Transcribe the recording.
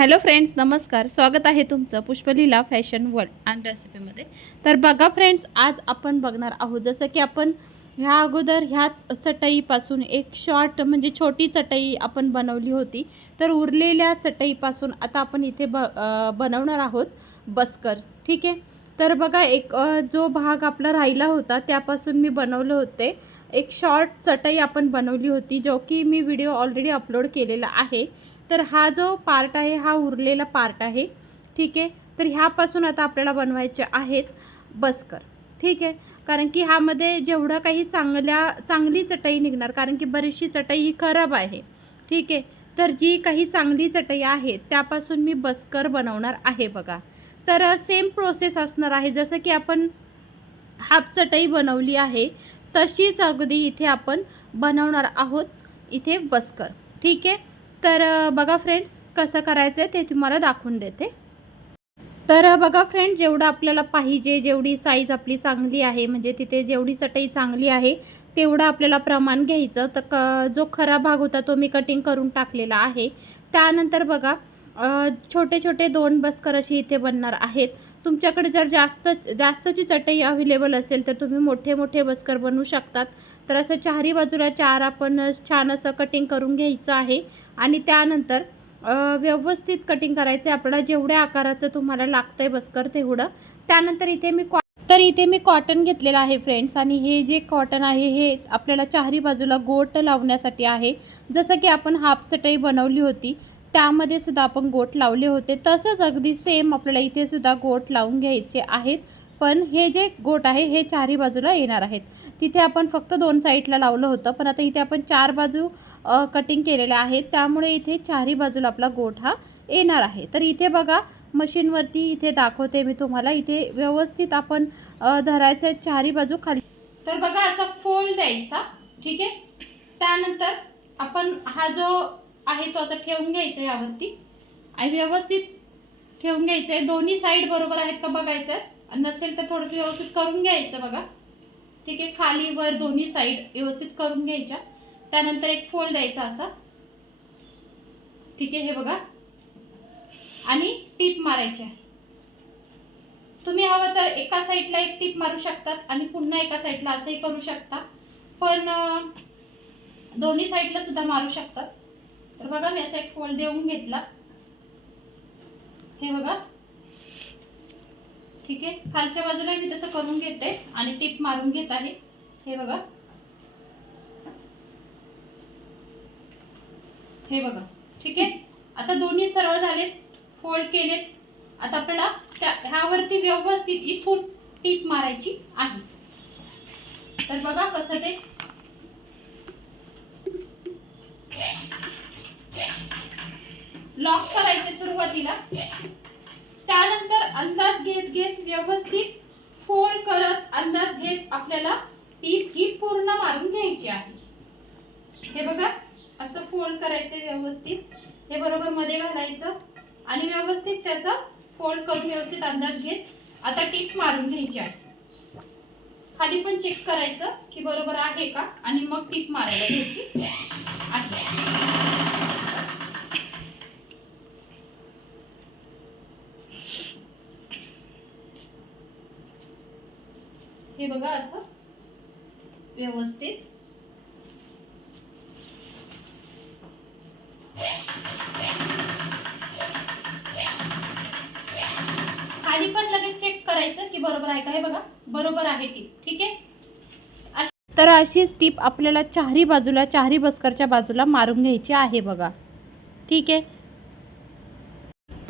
Hello friends नमस्कार. स्वागत आहे तुमचं पुष्पलीला फॅशन वर्ल्ड अँड रेसिपीमध्ये तर बघा फ्रेंड्स आज आपण बघणार आहोत जसं की आपण ह्या अगोदर ह्याच चटईपासून एक शॉर्ट म्हणजे छोटी चटई आपण बनवली होती. तर उरलेल्या चटईपासून आता आपण इथे ब बनवणार आहोत बस्कर. ठीक आहे? तर बघा एक जो भाग आपला राहिला होता त्यापासून मी बनवले होते. एक शॉर्ट चटई आपण बनवली होती जो की मी व्हिडिओ ऑलरेडी अपलोड केलेला आहे. तर हा जो पार्ट आहे हा उरलेला पार्ट आहे. ठीक आहे? तर ह्यापासून आता आपल्याला बनवायचे आहेत बस्कर. ठीक आहे? कारण की ह्यामध्ये जेवढं काही चांगल्या चांगली चटई निघणार कारण की बरीचशी चटई ही खराब आहे. ठीक आहे? तर जी काही चांगली चटई आहे त्यापासून मी बस्कर बनवणार आहे बघा. तर सेम प्रोसेस असणार आहे. जसं की आपण हाफ चटई बनवली आहे तशीच अगदी इथे आपण बनवणार आहोत इथे बस्कर. ठीक आहे? तर बघा फ्रेंड्स कसं करायचं आहे ते तुम्हाला दाखवून देते. तर बघा फ्रेंड जेवढं आपल्याला पाहिजे जेवढी साईज आपली चांगली आहे म्हणजे तिथे जेवढी चटई चांगली आहे तेवढं आपल्याला प्रमाण घ्यायचं. तर क जो खरा भाग होता तो मी कटिंग करून टाकलेला आहे. त्यानंतर बघा छोटे छोटे दोन बस्कर असे इथे बनणार आहेत. तुमच्याकडे जर जास्त जास्तची चटई अवेलेबल असेल तर तुम्ही मोठे मोठे बस्कर बनवू शकतात. तर असं चारही बाजूला चार आपण छान असं कटिंग करून घ्यायचं आहे. आणि त्यानंतर व्यवस्थित कटिंग करायचं आहे. आपल्याला जेवढ्या आकाराचं तुम्हाला लागतं आहे बस्कर तेवढं. त्यानंतर इथे मी कॉ तर इथे मी कॉटन घेतलेलं आहे फ्रेंड्स आणि हे जे कॉटन आहे हे आपल्याला चारही बाजूला गोट लावण्यासाठी आहे. जसं की आपण हाफ चटई बनवली होती. त्यामध्ये सुद्धा आपण गोट लावले होते. तसंच अगदी सेम आपल्याला इथे सुद्धा गोट लावून घ्यायचे आहेत. पण हे जे गोट आहे हे चारही बाजूला येणार आहेत. तिथे आपण फक्त दोन साईडला लावलं होतं. पण आता इथे आपण चार बाजू कटिंग केलेल्या आहेत. त्यामुळे इथे चारही बाजूला आपला गोठ हा येणार आहे. तर इथे बघा मशीनवरती इथे दाखवते मी तुम्हाला. इथे व्यवस्थित आपण धरायचं आहे चारही बाजू खाली. तर बघा असा फोल्ड द्यायचा. ठीक आहे? त्यानंतर आपण हा जो आहे तो असं ठेवून घ्यायचा आहे यावरती. आणि व्यवस्थित ठेवून घ्यायचं आहे दोन्ही साईड बरोबर आहेत का बघायचं आहे. आणि नसेल तर थोडंसं व्यवस्थित करून घ्यायचं बघा. ठीक आहे खाली वर दोन्ही साईड व्यवस्थित करून घ्यायच्या. त्यानंतर एक फोल्ड द्यायचा असा. ठीक आहे हे बघा. आणि टीप मारायच्या तुम्ही हवं तर एका साईडला एक टीप मारू शकतात आणि पुन्हा एका साईडला असंही करू शकता. पण दोन्ही साईडला सुद्धा मारू शकतात. तर बघा मी असा एक फोल्ड देऊन घेतला. हे बघा. ठीक आहे? खालच्या बाजूला मी तसं करून घेते आणि टीप मारून घेत आहे. हे बघा. हे बघा. ठीक आहे? आता दोन्ही सर्व झालेत फोल्ड केलेत. आता आपल्याला त्या ह्यावरती व्यवस्थित इथून टीप मारायची आहे. तर बघा कसं ते लॉक करायचे सुरुवातीला. त्यानंतर अंदाज घेत घेत व्यवस्थित फोल्ड करत अंदाज घेत आपल्याला टीप ही पूर्ण मारून घ्यायची आहे. हे बघा असं फोल्ड करायचं व्यवस्थित. हे बरोबर मध्ये घालायचं आणि व्यवस्थित त्याचा फोल्ड करून व्यवस्थित अंदाज घेत आता टीप मारून घ्यायची आहे. खाली पण चेक करायचं की बरोबर आहे का आणि मग टीप मारायला घ्यायची आहे. बघा असं. व्यवस्थित. खाली पण लगेच चेक करायचं की बरोबर आहे का? हे बघा बरोबर आहे टीप ठीक आहे? तर अशीच टीप आपल्याला चारही बाजूला चारही बस्करच्या बाजूला मारून घ्यायची आहे बघा. ठीक आहे?